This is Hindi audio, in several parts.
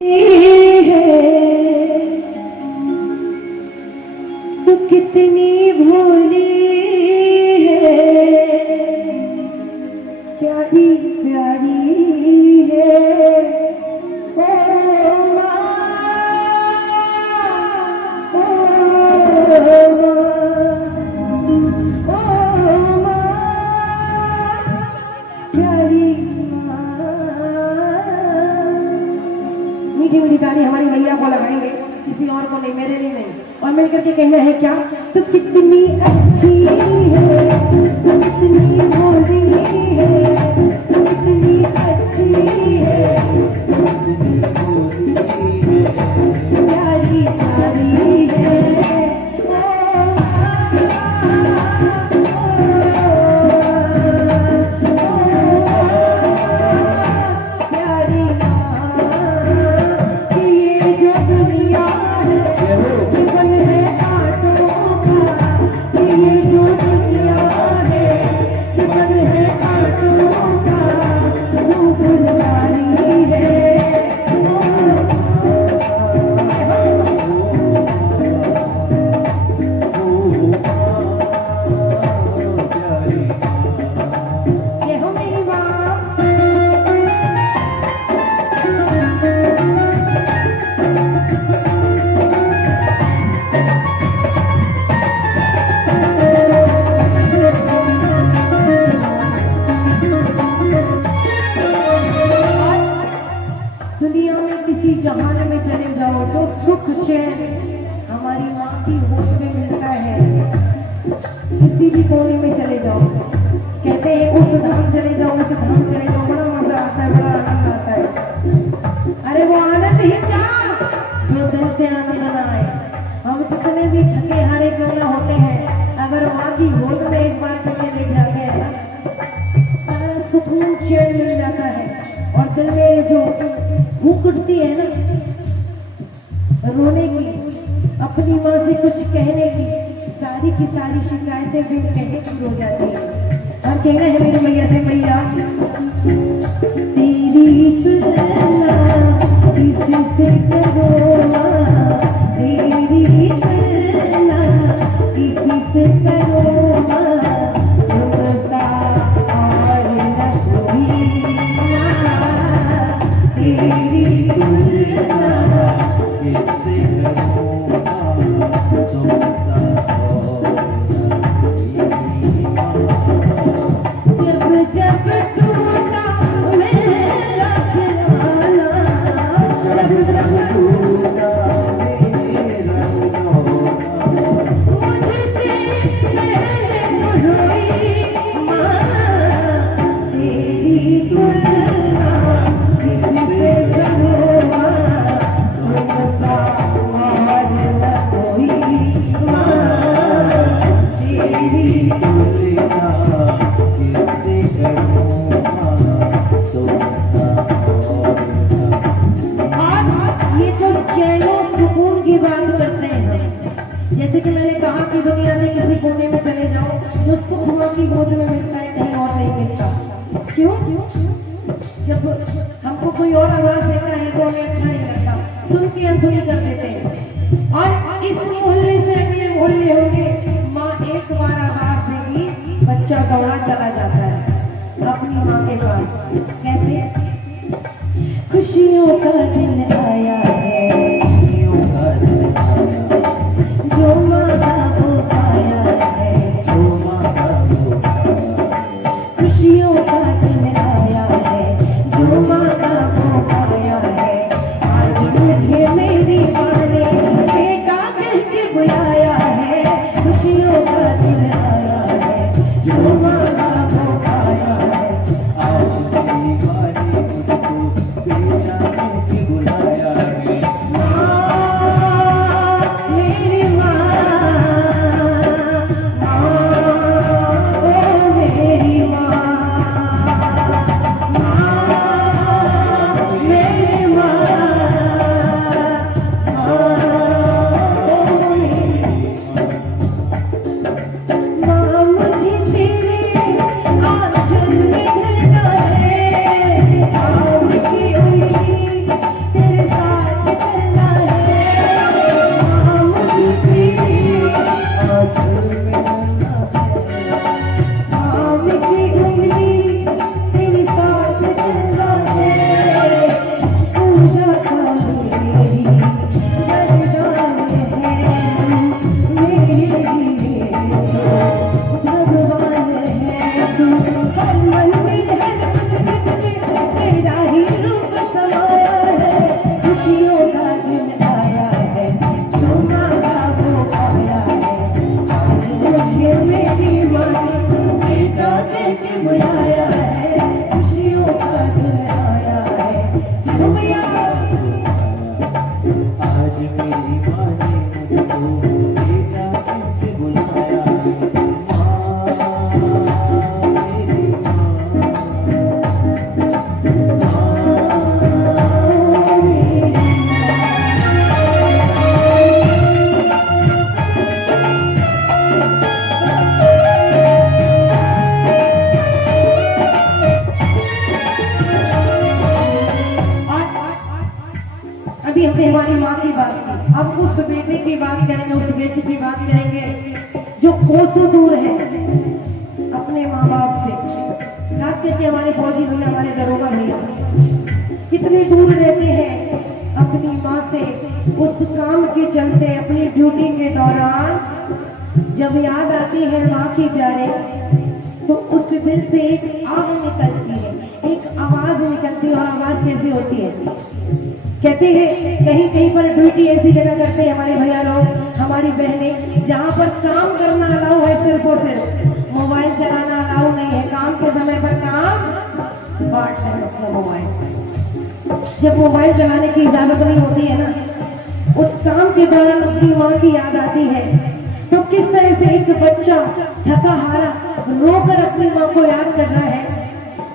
तो कितनी भोली है, प्यारी प्यारी है। ओ माँ, ओ माँ, प्यारी माँ। मीठी मीठी ताली हमारी मैया को लगाएंगे, किसी और को नहीं, मेरे लिए नहीं। और मिल करके कहना है क्या? तो कितनी अच्छी है, तो कितनी भोली है, तो कितनी अच्छी है, प्यारी प्यारी है। प्यारी ये जो दुनिया है, जीवन है आटों का। ये जो दुनिया है, जीवन है आटों का। वो फुलवारी है, ये हो मेरी माँ। दुनिया में किसी जहान में चले जाओ तो सुख चैन हमारी माँ की गोद में मिलता है। किसी भी कोने में चले जाओ, कहते हैं उस धाम चले जाओ, उस धाम चले जाओ, बड़ा मजा आता है, बड़ा आनंद आता है। अरे वो आनंद ही क्या जो दिल से आनंद ना आए। हम कितने भी थके हारे क्यों ना होते हैं, अगर माँ की गोद में एक बार करके लेट जाते हैं ना, सारा सुकून चैन मिल जाता है। और दिल में जो भूख उठती है ना रोने की, अपनी माँ से कुछ कहने की, सारी की सारी शिकायतें भी कहे की हो जाती है। और कहना है मेरी मैया से, मैया तेरी तुलना किसी से करो माँ, तेरी तुलना किसी से करो माँ, तुम सा और न कोई ना। तेरी तुलना किससे करो माँ, तुम सा और जब जब टूटा मेरा खिलौना, जब जब टूटा मेरा खिलौना, मुझसे मैंने रोई माँ, तेरी तुलना किससे करो माँ, तुम सा और न कोई माँ, तेरी तुलना किससे करो माँ, तुम सा और ये जो चैनो सुकून की बात करते हैं, जैसे कि मैंने कहा कि दुनिया में किसी कोने में चले जाओ जो सुख माँ की गोद में मिलता है, कहीं और नहीं मिलता। क्यों? जब हमको कोई और आवाज देता है तो हमें अच्छा नहीं लगता, सुन के अनसुनी कर देते हैं। और इस मोहल्ले से अगले मोहल्ले होंगे, माँ एक बार आवाज देगी, बच्चा दौड़ा चला जाता है अपनी माँ के पास। कैसे? खुशियों का दिन आया है, खुशियों का दिन आया, जो माँ का वो पाया है, जो माँ का वो पाया है। खुशियों का दिन आया है, जो माँ का वो पाया है। आज मुझे मेरी माँ ने बेटा कह के बुलाया है। खुशियों का दिन आया है, जो माँ का वो पाया है। आज अभी हमने हमारी माँ की बात की, अब उस बेटे की बात करेंगे, उस बेटी की बात करेंगे जो कोसों दूर है अपने माँ बाप से। खास करके हमारे फौजी भैया, हमारे दरोगा भैया कितने दूर रहते हैं अपनी माँ से। उस काम के चलते अपनी ड्यूटी के दौरान जब याद आती है माँ की प्यारे, तो उस दिल से एक आग निकलती है, एक आवाज निकलती है। और आवाज कैसी होती है? कहते हैं कहीं कहीं पर ड्यूटी ऐसी जगह करते हैं हमारे भैया लोग, हमारी बहनें, जहाँ पर काम करना अलाउ है, सिर्फ और सिर्फ मोबाइल चलाना अलाउ नहीं है। काम के समय पर काम, पार्ट टाइम अपना मोबाइल। जब मोबाइल चलाने की इजाजत नहीं होती है ना, उस काम के दौरान अपनी माँ की याद आती है, तो किस तरह से एक बच्चा थका हारा रोकर अपनी माँ को याद कर रहा है,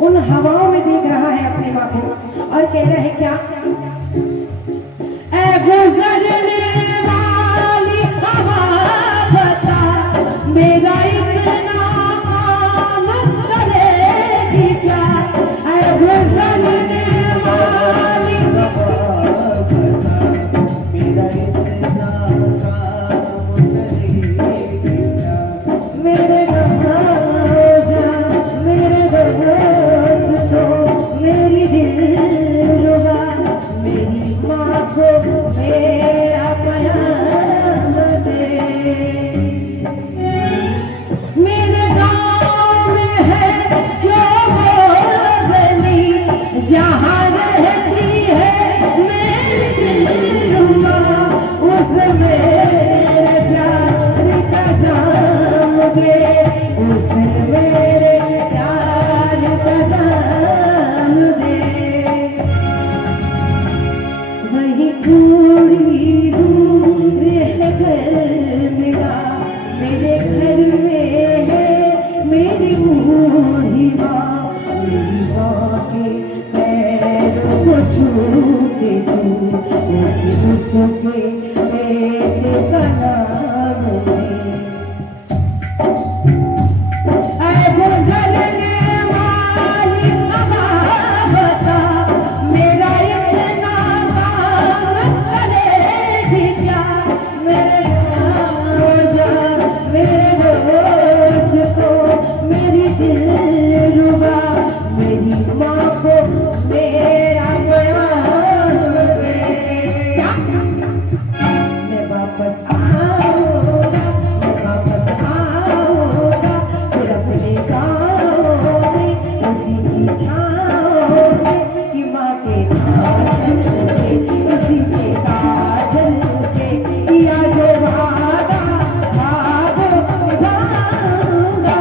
उन हवाओं में देख रहा है अपनी माँ को और कह रहा है क्या? ऐ गुजरने वाली हवा बता, मेरा इतना काम करेगी क्या? ऐ गुजरने वाली हवा बता, मेरा इतना काम करेगी क्या? मेरे राजा, मेरे दोस्तों, मेरी दिलरुबा, मेरी माँ को मेरा प्यार दे। मेरे गाँव में है जो गली, जहाँ रहती है मेरी दिलरुबा, उस मेरे प्यार का जाम दे, उस मेरे प्यार का जाम दे। वही थोड़ी दूर है घर मेरा, मेरे घर में है मेरी बूढ़ी माँ, मेरी माँ के पैरों को छू के तू उसके पेट का नाम दे। ऐ गुजरने वाली हवा बता, मेरा इतना काम करेगी क्या? मेरे राजा, मेरे दोस्तों, मेरी दिलरुबा, मेरी माँ को मेरा प्यार दे। क्या? मैं वापस आऊँगा, मैं वापस आऊँगा, फिर अपने गाँव में उसी की छाँव में, कि माँ के आँचल से, उसी के काजल से किया जो वादा था वो निभाऊँगा।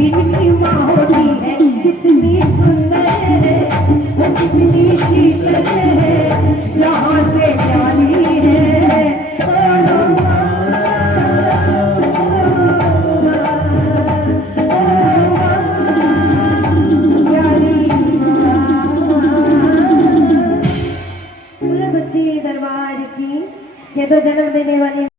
जिनकी माँ होती है कितनी सुंदर है, वो कितनी शीतल है, जहाँ से प्यारी है। सच्ची दरबार की ये तो जन्म देने वाली